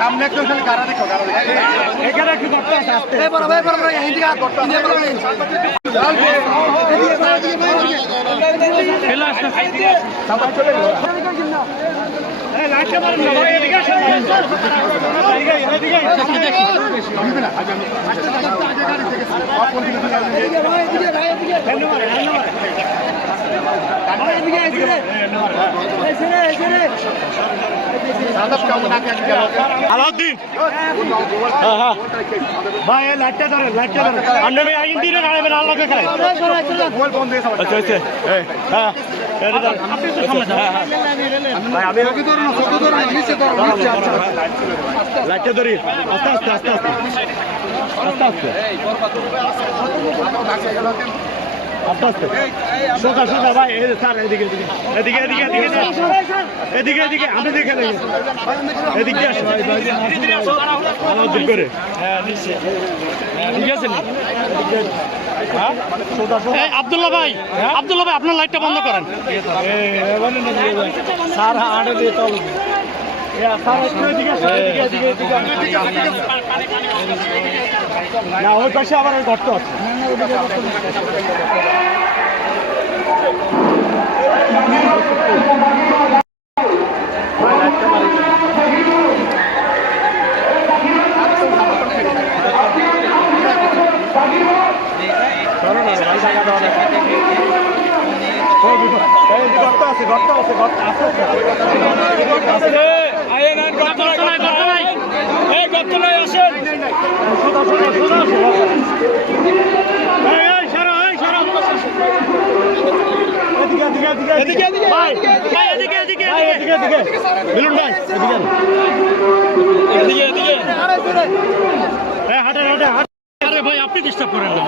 সামনে কেউ গাড়া দেখো গাড়া এখানে একটু করতে আসতে বড় ভাই বড় ভাই হিন্দি গাড়া করতে খেলা আসতে আলাউদ্দিন। হ্যাঁ, হ্যাঁ। ভাই লাইটটা ধরেন লাইটটা ধরেন। আর নেমে আইন দিন আর আল্লাহকে খাই আচ্ছা আচ্ছা হ্যাঁ। লাইটটা ধরি ভাই এই স্যার এদিকে এদিকে এদিকে এদিকে। এদিকে এদিকে আমি দেখে নেই এদিকে আসো করে। ঠিক আছে আব্দুল্লাহ ভাই আব্দুল্লাহ ভাই আপনার লাইটটা বন্ধ করেন। স্যার দিয়ে। না ওই পাশে আবার ওই গর্ত আছে গর্ত আছে। মিলুন ভাই এদিকে। এদিকে এদিকে হাটে হাটে ভাই আপনি ডিস্টার্ব করেন না।